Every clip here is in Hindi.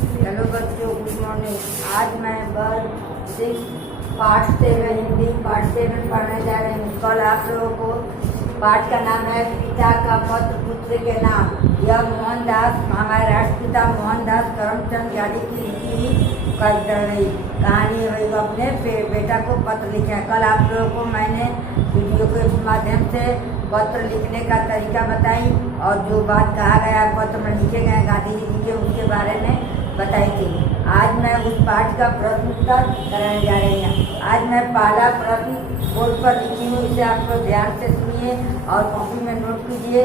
हेलो बच्चों, गुड मॉर्निंग। आज मैं वर्ग 6 पाठ 7 हिंदी पाठ 7 पढ़ने जा रही हूँ। कल आप लोगों को पाठ का नाम है पिता का पत्र पुत्र के नाम। यह मोहनदास, हमारे राष्ट्रपिता मोहनदास करमचंद गांधी की लिखी कहानी है। वो अपने बेटा को पत्र लिखे हैं। कल आप लोगों को मैंने वीडियो के माध्यम से पत्र लिखने का तरीका बताई और जो बात कहा गया पत्र में लिखे गए गांधी जी के, उसके बारे में बताई थी। आज मैं उस पाठ का प्रश्न उत्तर कराने जा रही हूँ। आज मैं पहला प्रश्न बोर्ड पर लिखी हूँ, इसे आप लोग ध्यान से सुनिए और कॉपी में नोट कीजिए।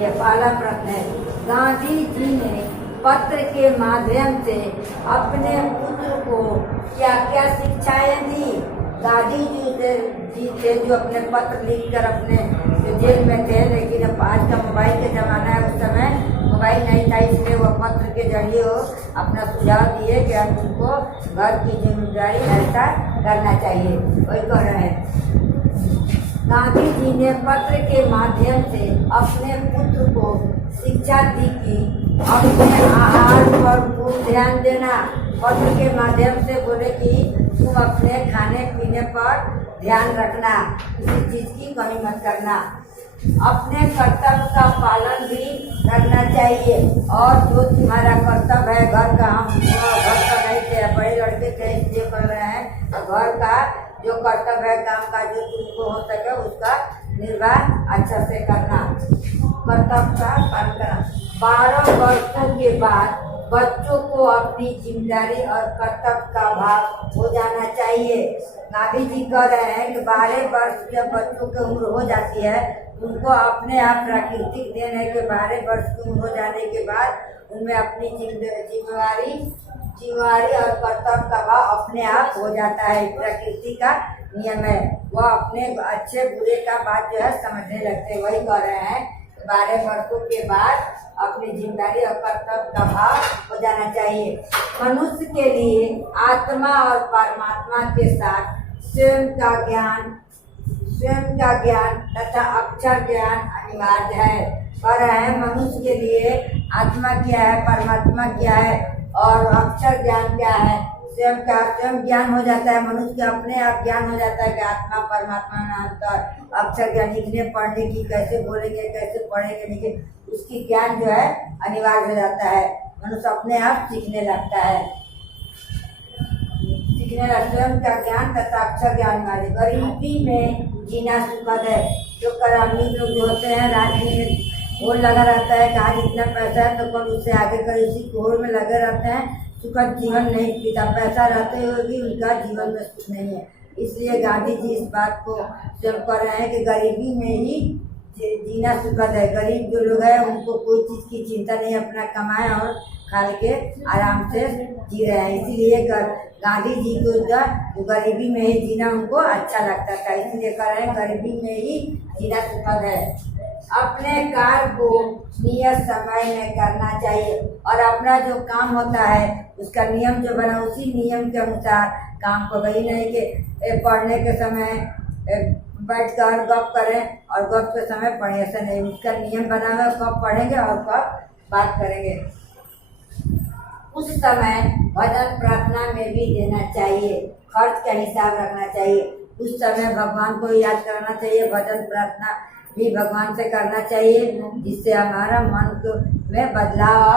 यह पहला प्रश्न है, गांधी जी ने पत्र के माध्यम से अपने पुत्र को क्या क्या शिक्षाएं दी? गांधी जी थे जो अपने पत्र लिखकर अपने जेल में थे, लेकिन अब आज का मोबाइल के ज़माना है, उस समय मोबाइल नहीं था, इसलिए वो पत्र के जरिए अपना सुझाव दिए कि हम तुमको घर की जिम्मेदारी ऐसा करना चाहिए। वही कह रहे हैं, गांधी जी ने पत्र के माध्यम से अपने पुत्र को शिक्षा दी कि अपने आहार पर खूब ध्यान देना। पत्र के माध्यम से बोले कि तुम अपने खाने पीने पर ध्यान रखना, किसी चीज़ की कमी मत करना। अपने कर्तव्य का पालन भी करना चाहिए और जो तुम्हारा कर्तव्य है घर का, हम घर का नहीं थे, बड़े लड़के थे इसलिए कर रहे हैं, तो घर का जो कर्तव्य है, काम का जो तुमको हो सके उसका निर्वाह अच्छा से करना, कर्तव्य का पालन करना। 12 वर्षों के बाद बच्चों को अपनी जिम्मेदारी और कर्तव्य का भाव हो जाना चाहिए। गांधी जी कह रहे हैं कि 12 वर्ष जब बच्चों की उम्र हो जाती है, उनको अपने आप प्राकृतिक देन है कि 12 वर्ष की उम्र हो जाने के बाद उनमें अपनी जिम्मेवारी और कर्तव्य का भाव अपने आप हो जाता है। प्रकृति का नियम है, वह अपने अच्छे बुरे का बात जो है समझने लगते हैं। वही कह रहे हैं, 12 वर्षों के बाद अपनी जिम्मेदारी और कर्तव्य का भाव हो जाना चाहिए। मनुष्य के लिए आत्मा और परमात्मा के साथ स्वयं का ज्ञान तथा अक्षर ज्ञान अनिवार्य है। कह रहे हैं, मनुष्य के लिए आत्मा क्या है, परमात्मा क्या है और अक्षर ज्ञान क्या है। स्वयं ज्ञान हो जाता है, मनुष्य के अपने आप ज्ञान हो जाता है कि आत्मा परमात्मा में अंतर। अक्षर ज्ञान लिखने पढ़ने की, कैसे बोलेंगे कैसे पढ़ेंगे, लेकिन उसकी ज्ञान जो है अनिवार्य हो जाता है। मनुष्य अपने आप सीखने लगता है, स्वयं का ज्ञान तथा अक्षर ज्ञान वाले। गरीबी में जीना सुखद है। जो अमीर लोग जो होते हैं, राजनीति में होड़ लगा रहता है कि आज इतना पैसा है तो कल उससे आगे कर, उसी होड़ में लगे रहते हैं, सुखद जीवन नहीं बीता। पैसा रहते हुए भी उनका जीवन में सुख नहीं है। इसलिए गांधी जी इस बात को स्वयं कर रहे हैं कि गरीबी में ही जीना सुखद है। गरीब जो लोग हैं उनको कोई चीज़ की चिंता नहीं, अपना कमाए और खा के आराम से जी रहे हैं। इसीलिए गांधी जी को जो गरीबी में ही जीना उनको अच्छा लगता था, इसलिए कह रहे हैं गरीबी में ही जीना सुखद है। अपने कार्य को नियत समय में करना चाहिए और अपना जो काम होता है उसका नियम जो बना उसी नियम के अनुसार काम को। वही नहीं कि पढ़ने के समय बैठ कर गप करें और गप के समय पढ़े, ऐसा नहीं। उसका नियम बना हुआ, कब पढ़ेंगे और कब बात करेंगे। उस समय भजन प्रार्थना में भी देना चाहिए, खर्च का हिसाब रखना चाहिए। उस समय भगवान को याद करना चाहिए, भजन प्रार्थना भी भगवान से करना चाहिए, जिससे हमारा मन में बदलाव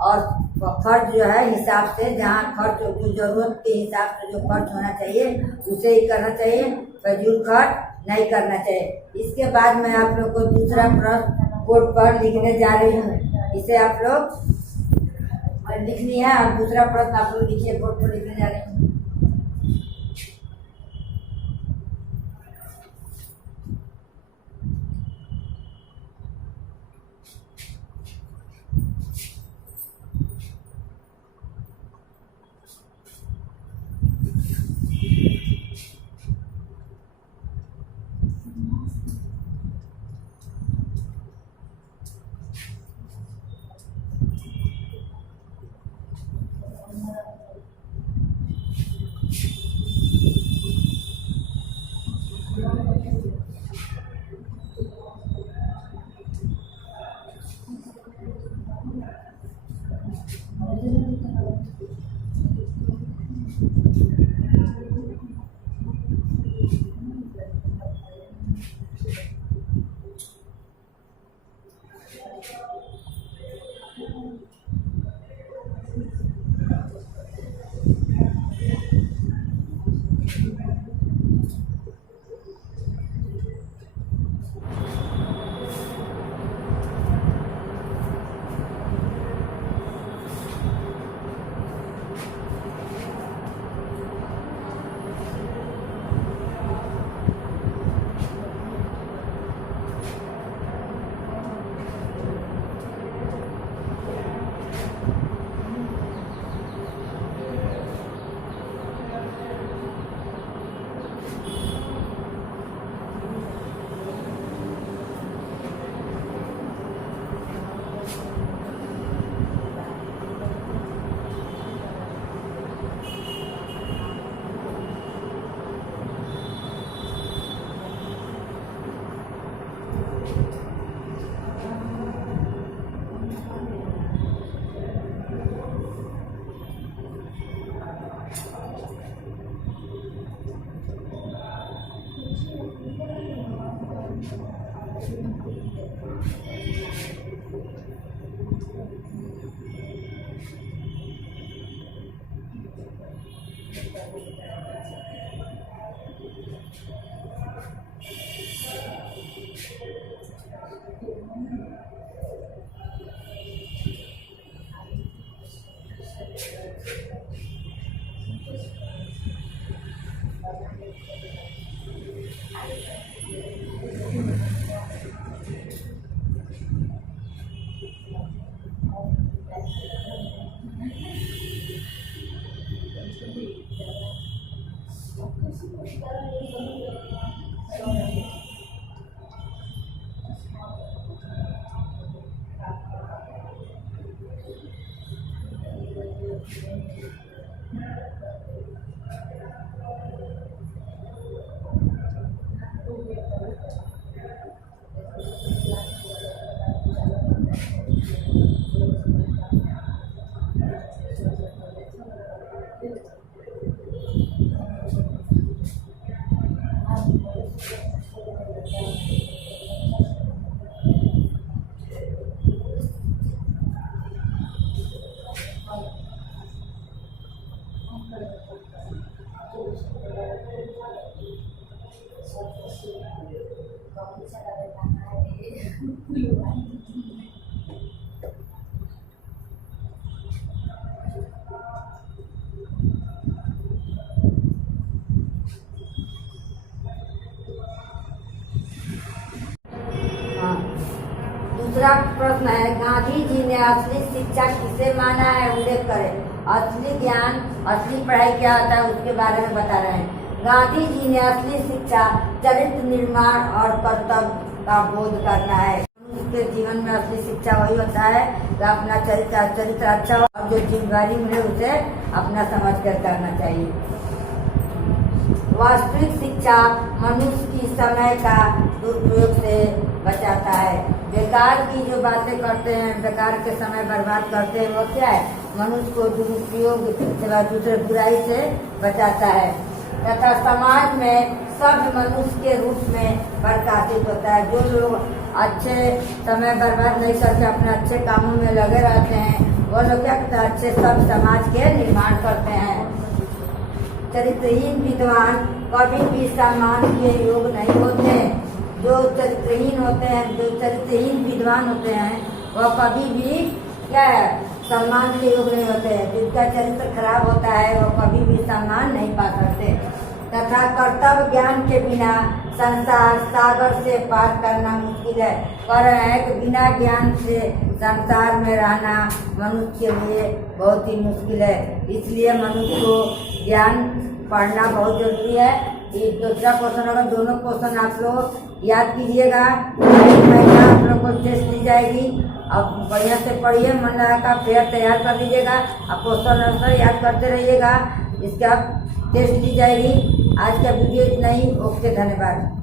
और खर्च जो है हिसाब से, जहाँ खर्च जो जरूरत के हिसाब से जो खर्च होना चाहिए उसे ही करना चाहिए, फजूल खर्च नहीं करना चाहिए। इसके बाद मैं आप लोग को दूसरा प्रश्न बोर्ड पर लिखने जा रही हूँ। इसे आप लोग लिखनी है और दूसरा प्रश्न आप लोग लिखिए, बोर्ड पर लिखने जा रही हूँ। दूसरा प्रश्न है, गांधी जी ने असली शिक्षा किसे माना है, उल्लेख करें। असली ज्ञान, असली पढ़ाई क्या होता है उसके बारे में बता रहे हैं। गांधी जी ने असली शिक्षा चरित्र निर्माण और कर्तव्य का बोध करना है। उसके जीवन में असली शिक्षा वही होता है कि अपना चरित्र अच्छा हो और जो जिम्मेदारी मिले उसे अपना समझ कर करना चाहिए। वास्तविक शिक्षा मनुष्य की समय का दुरुपयोग से बचाता है। बेकार की जो बातें करते हैं, बेकार के समय बर्बाद करते हैं, वो क्या है, मनुष्य को दुरुपयोग से दूसरे बुराई से बचाता है तथा समाज में सब मनुष्य के रूप में प्रकाशित होता है। जो लोग अच्छे समय बर्बाद नहीं करके अपने अच्छे कामों में लगे रहते हैं, वो लोग क्या करते हैं, अच्छे सब समाज के निर्माण करते हैं। चरित्रहीन विद्वान कभी भी सम्मान के योग्य नहीं होते। जो चरित्रहीन होते हैं, जो चरित्रहीन विद्वान होते हैं, वह कभी भी क्या है, सम्मान के योग्य नहीं होते हैं। जिनका चरित्र खराब होता है वो कभी भी सम्मान नहीं पा सकते। तथा कर्तव्य ज्ञान के बिना संसार सागर से पार करना मुश्किल है। कह रहे हैं कि बिना ज्ञान से संसार में रहना मनुष्य के लिए बहुत ही मुश्किल है। इसलिए मनुष्य को ज्ञान पढ़ना बहुत जरूरी है। ये दूसरा क्वेश्चन होगा, दोनों क्वेश्चन आप लोग याद कीजिएगा। महीना आप लोग को टेस्ट दी जाएगी। अब बढ़िया से पढ़िए, मन लगा फेयर तैयार कर लीजिएगा। अब क्वेश्चन आंसर याद करते रहिएगा। इसका टेस्ट दी जाएगी। आज का वीडियो इतना ही। ओके, धन्यवाद।